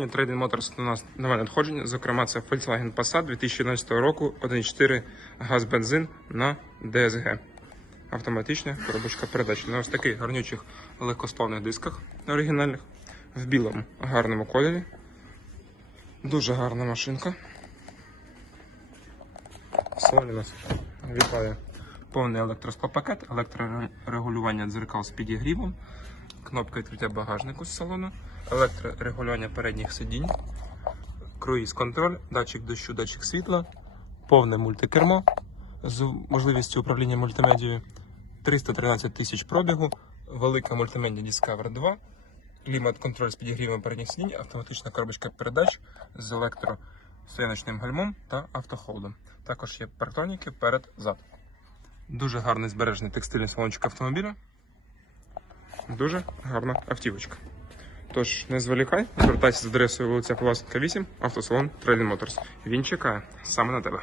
Trading Motors у нас нове надходження. Зокрема, це Volkswagen Passat 2011 року 1.4 газ бензин на DSG. Автоматична коробочка передач. На ось таких гарнючих легкосплавних дисках оригінальних в білому гарному кольорі. Дуже гарна машинка. В салоні нас вітає повний електросклопакет, електрорегулювання дзеркал з підігрівом, кнопка відкриття багажнику з салону, електрорегулювання передніх сидінь, круїз контроль, датчик дощу, датчик світла, повне мультикермо з можливістю управління мультимедією, 313 тисяч пробігу, велика мультимедіа Discover 2, клімат-контроль з підігрівом передніх сидінь, автоматична коробочка передач з електростояночним гальмом та автохолдом. Також є партроніки перед-зад. Дуже гарний збережений текстильний салончик автомобіля. Дуже гарна автівочка. Тож, не зволікай, звертайся з адресою вулиця Павласенка 8, автосалон Trading Motors. Він чекає саме на тебе.